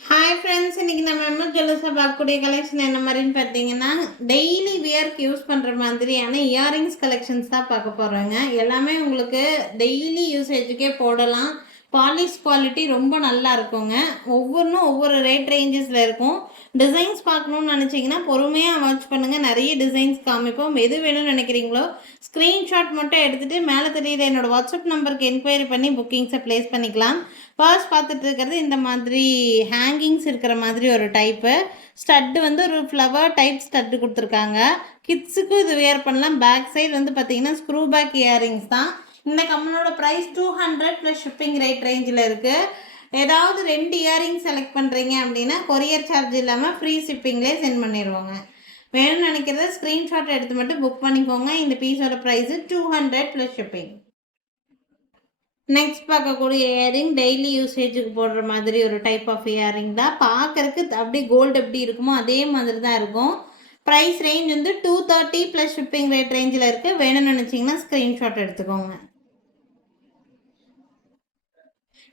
Hi friends, இன்றைக்கி நம்ம MS ஜுவல்லர்ஸில் பார்க்கக்கூடிய கலெக்ஷன் என்ன மாதிரின்னு பார்த்தீங்கன்னா, டெய்லி வியர்க்கு யூஸ் பண்ணுற மாதிரியான இயரிங்ஸ் கலெக்ஷன்ஸ் தான் பார்க்க போகிறோங்க. எல்லாமே உங்களுக்கு டெய்லி யூசேஜுக்கே போடலாம். பாலிஷ் குவாலிட்டி ரொம்ப நல்லா இருக்குங்க. ஒவ்வொன்றும் ஒவ்வொரு ரேட் ரேஞ்சஸில் இருக்கும். டிசைன்ஸ் பார்க்கணுன்னு நினச்சிங்கன்னா பொறுமையாக வாட்ச் பண்ணுங்கள். நிறைய டிசைன்ஸ் காமிப்போம். எது வேணும்னு நினைக்கிறீங்களோ ஸ்க்ரீன்ஷாட் மட்டும் எடுத்துகிட்டு மேலே தெரியுற என்னோடய வாட்ஸ்அப் நம்பருக்கு என்கொயரி பண்ணி புக்கிங்ஸை ப்ளேஸ் பண்ணிக்கலாம். ஃபர்ஸ்ட் பார்த்துட்டு இருக்கிறது இந்த மாதிரி ஹேங்கிங்ஸ் இருக்கிற மாதிரி ஒரு டைப்பு. ஸ்டட்டு வந்து ஒரு ஃப்ளவர் டைப் ஸ்டட்டு கொடுத்துருக்காங்க. கிட்ஸுக்கும் இது வியர் பண்ணலாம். பேக் சைடு வந்து பார்த்தீங்கன்னா ஸ்க்ரூ பேக் இயரிங்ஸ் தான். இந்த கம்மலோட ப்ரைஸ் 200 ப்ளஸ் ஷிப்பிங் ரேட் ரேஞ்சில் இருக்குது. ஏதாவது 2 இயரிங்ஸ் செலக்ட் பண்ணுறீங்க அப்படின்னா கொரியர் சார்ஜ் இல்லாமல் ஃப்ரீ ஷிப்பிங்லேயே சென்ட் பண்ணிடுவாங்க. வேணும்னு நினைக்கிறத ஸ்க்ரீன்ஷாட் எடுத்து மட்டும் புக் பண்ணிக்கோங்க. இந்த பீஸோட ப்ரைஸு 200 ப்ளஸ் ஷிப்பிங். நெக்ஸ்ட் பார்க்கக்கூடிய இயரிங் டெய்லி யூசேஜுக்கு போடுற மாதிரி ஒரு டைப் ஆஃப் இயரிங் தான். பார்க்கறதுக்கு அப்படியே கோல்டு எப்படி இருக்குமோ அதே மாதிரி தான் இருக்கும். ப்ரைஸ் ரேஞ்ச் வந்து 230 ப்ளஸ் ஷிப்பிங் ரேட் ரேஞ்சில் இருக்குது. வேணும்னு நினச்சிங்கன்னா ஸ்க்ரீன்ஷாட் எடுத்துக்கோங்க.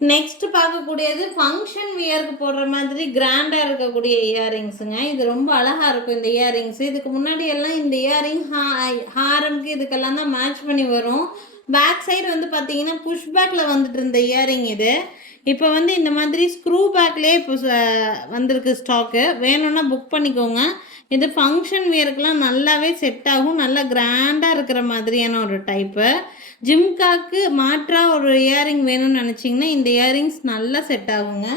நெக்ஸ்ட் பார்க்கக்கூடியது ஃபங்க்ஷன் வியருக்கு போடுற மாதிரி கிராண்டாக இருக்கக்கூடிய இயரிங்ஸுங்க. இது ரொம்ப அழகாக இருக்கும் இந்த இயரிங்ஸ். இதுக்கு முன்னாடி எல்லாம் இந்த இயரிங் ஹாரம்க்கு இதுக்கெல்லாம் தான் மேட்ச் பண்ணி வரும். பேக் சைடு வந்து பார்த்தீங்கன்னா புஷ் பேக்கில் வந்துட்டு இருந்த இயரிங் இது. இப்போ வந்து இந்த மாதிரி ஸ்க்ரூ பேக்லேயே இப்போ வந்திருக்கு ஸ்டாக்கு. வேணும்னா புக் பண்ணிக்கோங்க. இது ஃபங்க்ஷன் வியருக்குலாம் நல்லாவே செட் ஆகும். நல்லா கிராண்டாக இருக்கிற மாதிரியான ஒரு டைப்பு. ஜிம்காக்கு மாற்றாக ஒரு இயரிங் வேணும்னு நினச்சிங்கன்னா இந்த இயரிங்ஸ் நல்லா செட் ஆகுங்க.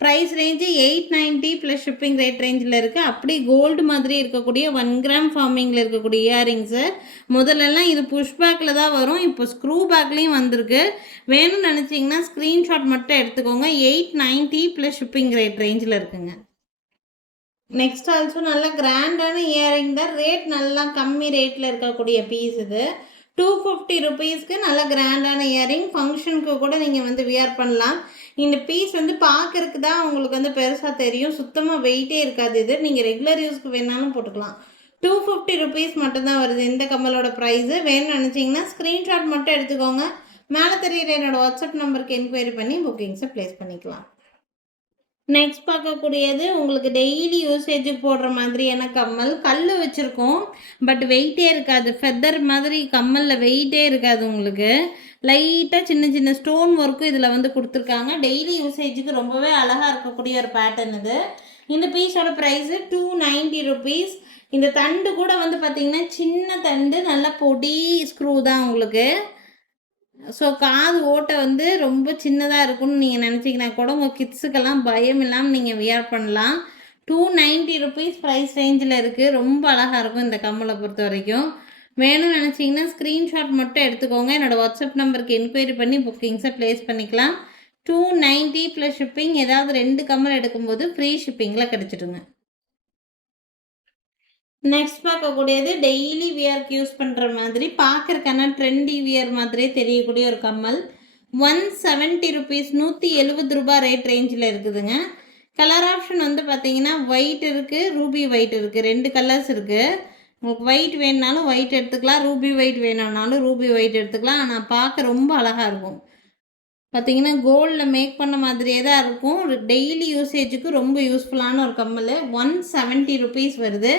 Price range 890 plus shipping rate ரேஞ்சில் இருக்குது. அப்படி கோல்டு மாதிரி இருக்கக்கூடிய 1 கிராம் ஃபார்மிங்கில் இருக்கக்கூடிய இயரிங்ஸு. முதல்லலாம் இது புஷ் பேக்கில் தான் வரும். இப்போ ஸ்க்ரூ பேக்லேயும் வந்திருக்கு. வேணும்னு நினச்சிங்கன்னா ஸ்க்ரீன்ஷாட் மட்டும் எடுத்துக்கோங்க. 890 ப்ளஸ் ஷிப்பிங் ரேட் ரேஞ்சில் இருக்குங்க. நெக்ஸ்ட் ஆல்சோ நல்ல கிராண்டான இயரிங் தான். ரேட் நல்லா கம்மி ரேட்டில் இருக்கக்கூடிய பீஸ் இது. 250 ருபீஸ்க்கு நல்ல கிராண்டான இயரிங். ஃபங்க்ஷனுக்கு கூட நீங்கள் வந்து வியர் பண்ணலாம். இந்த பீஸ் வந்து பார்க்கறதுக்கு தான் உங்களுக்கு வந்து பெருசாக தெரியும். சுத்தமாக வெயிட்டே இருக்காது. இது நீங்கள் ரெகுலர் யூஸ்க்கு வேணாலும் போட்டுக்கலாம். 250 ருபீஸ் மட்டும்தான் வருது இந்த கம்மலோட ப்ரைஸு. வேணும்னு நினச்சிங்கன்னா ஸ்க்ரீன்ஷாட் மட்டும் எடுத்துக்கோங்க. மேலே தெரியுற என்னோடய வாட்ஸ்அப் நம்பருக்கு என்கொயரி பண்ணி புக்கிங்ஸை ப்ளேஸ் பண்ணிக்கலாம். நெக்ஸ்ட் பார்க்கக்கூடியது உங்களுக்கு டெய்லி யூசேஜுக்கு போடுற மாதிரியான கம்மல். கல் வச்சுருக்கோம், பட் வெயிட்டே இருக்காது. ஃபெதர் மாதிரி கம்மலில் வெயிட்டே இருக்காது உங்களுக்கு. லைட்டாக சின்ன சின்ன ஸ்டோன் ஒர்க்கும் இதில் வந்து கொடுத்துருக்காங்க. டெய்லி யூசேஜுக்கு ரொம்பவே அழகாக இருக்கக்கூடிய ஒரு பேட்டர்ன் இது. இந்த பீஸோட ப்ரைஸு 290 ருபீஸ். இந்த தண்டு கூட வந்து பார்த்திங்கன்னா சின்ன தண்டு, நல்ல பொடி ஸ்க்ரூ தான் உங்களுக்கு. ஸோ காது ஓட்டை வந்து ரொம்ப சின்னதாக இருக்குன்னு நீங்கள் நினச்சிங்கன்னா கூட உங்கள் கிட்ஸுக்கெல்லாம் பயம் இல்லாமல் நீங்கள் வியர் பண்ணலாம். 290 ருபீஸ் ப்ரைஸ் ரேஞ்சில் இருக்குது. ரொம்ப அழகாக இருக்கும் இந்த கம்மலை பொறுத்த வரைக்கும். வேணும்னு நினச்சிங்கன்னா ஸ்க்ரீன்ஷாட் மட்டும் எடுத்துக்கோங்க. என்னோடய வாட்ஸ்அப் நம்பருக்கு என்கொயரி பண்ணி புக்கிங்ஸை ப்ளேஸ் பண்ணிக்கலாம். 290 ப்ளஸ் ஷிப்பிங். ஏதாவது 2 கம்மல் எடுக்கும்போது ஃப்ரீ ஷிப்பிங்கில் கிடச்சிடுங்க. நெக்ஸ்ட் பார்க்கக்கூடியது டெய்லி வியர்க்கு யூஸ் பண்ணுற மாதிரி பார்க்குறக்கான ட்ரெண்டி வியர் மாதிரியே தெரியக்கூடிய ஒரு கம்மல். 170 ருபீஸ். 170 ரூபாய் ரேட் ரேஞ்சில் இருக்குதுங்க. கலர் ஆப்ஷன் வந்து பார்த்தீங்கன்னா ஒயிட் இருக்குது, ரூபி ஒயிட் இருக்குது. 2 கலர்ஸ் இருக்குது. உங்களுக்கு ஒயிட் வேணுனாலும் ஒயிட் எடுத்துக்கலாம், ரூபி ஒயிட் வேணும்னாலும் ரூபி ஒயிட் எடுத்துக்கலாம். ஆனால் பார்க்க ரொம்ப அழகாக இருக்கும். பார்த்தீங்கன்னா கோல்டில் மேக் பண்ண மாதிரியே தான் இருக்கும். டெய்லி யூசேஜுக்கு ரொம்ப யூஸ்ஃபுல்லான ஒரு கம்மல். 170 ருபீஸ் வருது.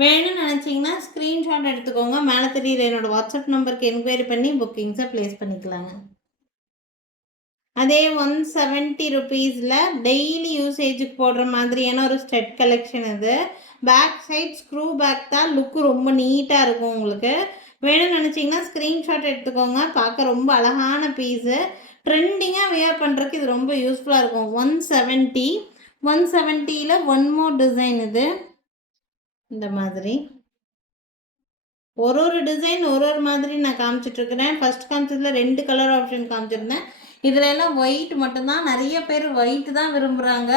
வேணும்னு நினச்சிங்கன்னா ஸ்க்ரீன்ஷாட் எடுத்துக்கோங்க. மேலே தெரியுற என்னோடய வாட்ஸ்அப் நம்பருக்கு என்கொயரி பண்ணி புக்கிங்ஸை ப்ளேஸ் பண்ணிக்கலாங்க. அதே 170 ருபீஸில் டெய்லி யூசேஜுக்கு போடுற மாதிரியான ஒரு ஸ்டெட் கலெக்ஷன் இது. பேக் சைட் ஸ்க்ரூ பேக் தான். லுக்கு ரொம்ப நீட்டாக இருக்கும் உங்களுக்கு. வேணும்னு நினச்சிங்கன்னா ஸ்க்ரீன்ஷாட் எடுத்துக்கோங்க. பார்க்க ரொம்ப அழகான பீஸு. ட்ரெண்டிங்காக வியர் பண்ணுறதுக்கு இது ரொம்ப யூஸ்ஃபுல்லாக இருக்கும். 170ல் ஒன் மோர் டிசைன் இது. இந்த மாதிரி ஒரு டிசைன் ஒரு மாதிரி நான் காமிச்சிட்ருக்கிறேன். ஃபஸ்ட் காமிச்சதில் 2 கலர் ஆப்ஷன் காமிச்சிருந்தேன். இதில் எல்லாம் ஒயிட் மட்டும்தான். நிறைய பேர் ஒயிட் தான் விரும்புகிறாங்க.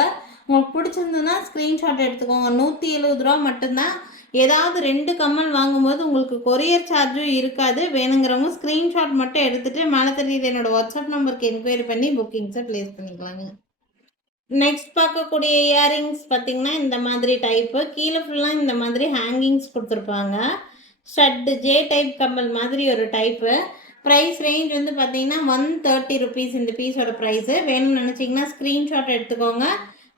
உங்களுக்கு பிடிச்சிருந்ததுன்னா ஸ்க்ரீன்ஷாட் எடுத்துக்கோங்க. 170 ரூபா மட்டும்தான். ஏதாவது 2 கம்மல் வாங்கும்போது உங்களுக்கு கொரியர் சார்ஜும் இருக்காது. வேணுங்கிறவங்க ஸ்க்ரீன்ஷாட் மட்டும் எடுத்துகிட்டு மேலே தெரியுது என்னோடய வாட்ஸ்அப் நம்பருக்கு என்கொயரி பண்ணி புக்கிங்ஸை ப்ளேஸ் பண்ணிக்கலாங்க. நெக்ஸ்ட் பார்க்கக்கூடிய இயரிங்ஸ் பார்த்திங்கன்னா இந்த மாதிரி டைப்பு. கீழே ஃபுல்லாக இந்த மாதிரி ஹேங்கிங்ஸ் கொடுத்துருப்பாங்க. ஸ்டட்டு ஜே டைப் கம்மல் மாதிரி ஒரு டைப்பு. ப்ரைஸ் ரேஞ்ச் வந்து பார்த்திங்கன்னா 130 ருபீஸ் இந்த பீஸோட ப்ரைஸு. வேணும்னு நினச்சிங்கன்னா ஸ்க்ரீன்ஷாட் எடுத்துக்கோங்க.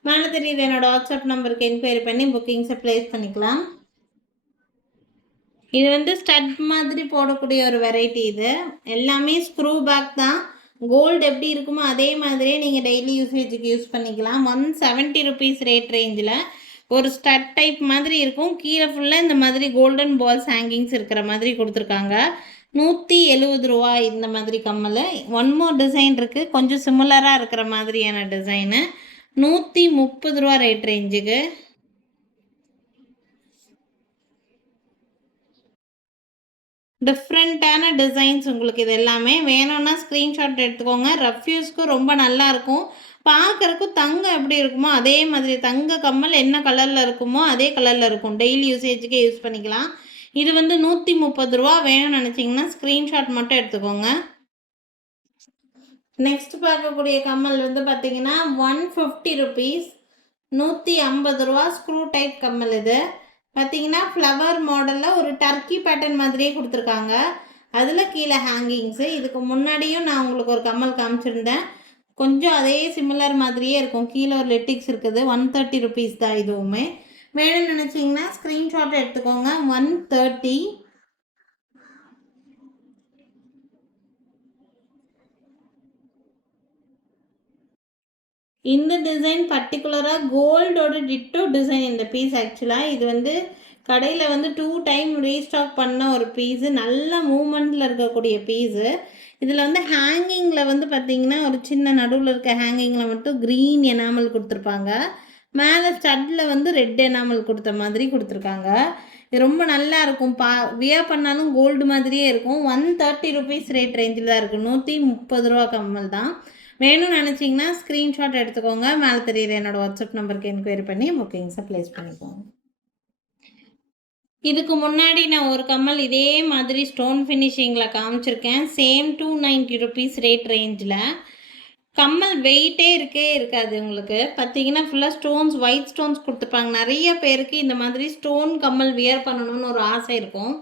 மேலே தெரியுது என்னோட வாட்ஸ்அப் நம்பருக்கு என்கொயரி பண்ணி புக்கிங்ஸை ப்ளேஸ் பண்ணிக்கலாம். இது வந்து ஸ்டட் மாதிரி போடக்கூடிய ஒரு வெரைட்டி. இது எல்லாமே ஸ்க்ரூ பேக் தான். கோல்டு எப்படி இருக்குமோ அதே மாதிரியே நீங்கள் டெய்லி யூசேஜுக்கு யூஸ் பண்ணிக்கலாம். 170 ருபீஸ் ரேட் ரேஞ்சில் ஒரு ஸ்டட் டைப் மாதிரி இருக்கும். கீழே ஃபுல்லாக இந்த மாதிரி கோல்டன் பால்ஸ் ஹேங்கிங்ஸ் இருக்கிற மாதிரி கொடுத்துருக்காங்க. 170 ரூபா இந்த மாதிரி கம்மல். ஒன் மோர் டிசைன் இருக்குது, கொஞ்சம் சிமிலராக இருக்கிற மாதிரியான டிசைனு. 130 ரூபா ரேட் ரேஞ்சுக்கு. டிஃப்ரெண்ட்டான டிசைன்ஸ் உங்களுக்கு இது எல்லாமே வேணும்னா ஸ்க்ரீன்ஷாட் எடுத்துக்கோங்க. ரஃப்யூஸ்க்கு ரொம்ப நல்லாயிருக்கும். பார்க்குறக்கும் தங்கம் எப்படி இருக்குமோ அதே மாதிரி தங்க கம்மல் என்ன கலரில் இருக்குமோ அதே கலரில் இருக்கும். டெய்லி யூசேஜுக்கே யூஸ் பண்ணிக்கலாம். இது வந்து 130 ரூபா. வேணும்னு நினச்சிங்கன்னா ஸ்க்ரீன்ஷாட் மட்டும் எடுத்துக்கோங்க. நெக்ஸ்ட் பார்க்கக்கூடிய கம்மல் வந்து பார்த்திங்கன்னா 150 ருபீஸ், 150 ரூபா. ஸ்க்ரூ டைப் கம்மல். இது பார்த்தீங்கன்னா ஃப்ளவர் மாடலில் ஒரு டர்க்கி பேட்டர்ன் மாதிரியே கொடுத்துருக்காங்க. அதில் கீழே ஹேங்கிங்ஸு. இதுக்கு முன்னாடியும் நான் உங்களுக்கு ஒரு கம்மல் காமிச்சிருந்தேன், கொஞ்சம் அதே சிமிலர் மாதிரியே இருக்கும். கீழே ஒரு லெட்டிக்ஸ் இருக்குது. 130 ருபீஸ் தான் இதுவுமே. வேணும்னு நினச்சிங்கன்னா ஸ்க்ரீன்ஷாட் எடுத்துக்கோங்க. 130. இந்த டிசைன் பர்டிகுலராக கோல்டோட டிட்டோ டிசைன் இந்த பீஸ். ஆக்சுவலாக இது வந்து கடையில் வந்து 2 டைம் ரீஸ்டாக் பண்ண ஒரு பீஸு. நல்ல மூமெண்ட்டில் இருக்கக்கூடிய பீஸு. இதில் வந்து ஹேங்கிங்கில் வந்து பார்த்திங்கன்னா ஒரு சின்ன நடுவில் இருக்க ஹேங்கிங்கில் மட்டும் க்ரீன் எனாமல் கொடுத்துருப்பாங்க. மேலே ஸ்டட்டில் வந்து ரெட் எனாமல் கொடுத்த மாதிரி கொடுத்துருக்காங்க. இது ரொம்ப நல்லா இருக்கும். வியர் பண்ணாலும் கோல்டு மாதிரியே இருக்கும். 130 ருபீஸ் ரேட் ரேஞ்சில் தான் இருக்குது. 130 ரூபா கம்மல் தான். வேணும்னு நினச்சிங்கன்னா ஸ்க்ரீன்ஷாட் எடுத்துக்கோங்க. மேலே தெரியுற என்னோடய வாட்ஸ்அப் நம்பருக்கு என்கொயரி பண்ணி புக்கிங்ஸை ப்ளேஸ் பண்ணிக்கோங்க. இதுக்கு முன்னாடி நான் ஒரு கம்மல் இதே மாதிரி ஸ்டோன் ஃபினிஷிங்கில் காமிச்சிருக்கேன். சேம் 290 ருபீஸ் ரேட் ரேஞ்சில். கம்மல் வெயிட்டே இருக்காது உங்களுக்கு. பார்த்தீங்கன்னா ஃபுல்லாக ஸ்டோன்ஸ், ஒயிட் ஸ்டோன்ஸ் கொடுத்துருப்பாங்க. நிறைய பேருக்கு இந்த மாதிரி ஸ்டோன் கம்மல் வியர் பண்ணணும்னு ஒரு ஆசை இருக்கும்.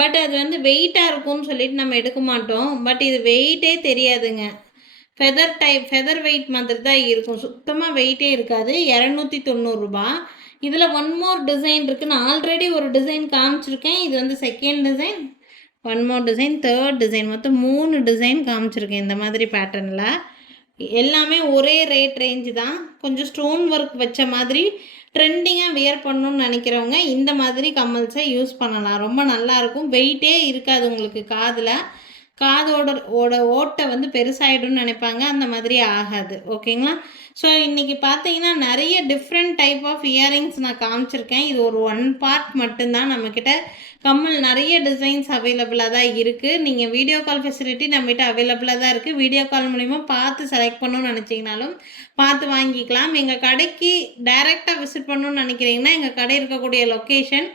பட் அது வந்து வெயிட்டாக இருக்கும்னு சொல்லிட்டு நம்ம எடுக்க மாட்டோம். பட் இது வெயிட்டே தெரியாதுங்க. ஃபெதர் வெயிட் மாதிரி தான் இருக்கும். சுத்தமாக வெயிட்டே இருக்காது. 290 ரூபா. இதில் ஒன் மோர் டிசைன் இருக்குது. நான் ஆல்ரெடி ஒரு டிசைன் காமிச்சிருக்கேன். இது வந்து second design, one more design, third design. மொத்தம் 3 டிசைன் காமிச்சிருக்கேன் இந்த மாதிரி பேட்டர்னில். எல்லாமே ஒரே ரேட் ரேஞ்சு தான். கொஞ்சம் ஸ்டோன் ஒர்க் வச்ச மாதிரி ட்ரெண்டிங்காக வியர் பண்ணணும்னு நினைக்கிறவங்க இந்த மாதிரி கம்மல்ஸை யூஸ் பண்ணலாம். ரொம்ப நல்லாயிருக்கும். வெயிட்டே இருக்காது உங்களுக்கு. காதோட ஓட்டை வந்து பெருசாகிடும்னு நினைப்பாங்க, அந்த மாதிரி ஆகாது. ஓகேங்களா? ஸோ இன்றைக்கி பார்த்தீங்கன்னா நிறைய டிஃப்ரெண்ட் டைப் ஆஃப் இயரிங்ஸ் நான் காமிச்சிருக்கேன். இது ஒரு 1 பார்ட் மட்டும்தான். நம்மக்கிட்ட கம்மல் நிறைய டிசைன்ஸ் அவைலபிளாக தான் இருக்குது. நீங்கள் வீடியோ கால் ஃபெசிலிட்டி நம்மகிட்ட அவைலபிளாக தான் இருக்குது. வீடியோ கால் மூலிமா பார்த்து செலக்ட் பண்ணணும்னு நினச்சிங்கனாலும் பார்த்து வாங்கிக்கலாம். எங்கள் கடைக்கு டைரெக்டாக விசிட் பண்ணணும்னு நினைக்கிறீங்கன்னா எங்கள் கடை இருக்கக்கூடிய லொக்கேஷன்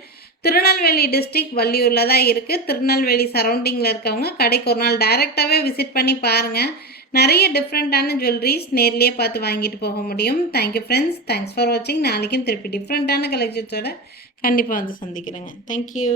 திருநெல்வேலி டிஸ்ட்ரிக்ட் வள்ளியூரில் தான் இருக்குது. திருநெல்வேலி சரௌண்டிங்கில் இருக்கவங்க கடைக்கு ஒரு நாள் டைரெக்டாகவே விசிட் பண்ணி பாருங்கள். நிறைய டிஃப்ரெண்ட்டான ஜுவல்லரிஸ் நேர்லேயே பார்த்து வாங்கிட்டு போக முடியும். Thank you friends. தேங்க்ஸ் ஃபார் வாட்சிங். நாளைக்கும் திருப்பி டிஃப்ரெண்ட்டான கலெக்ஷன்ஸோட கண்டிப்பாக வந்து சந்திக்கிறேங்க. தேங்க்யூ.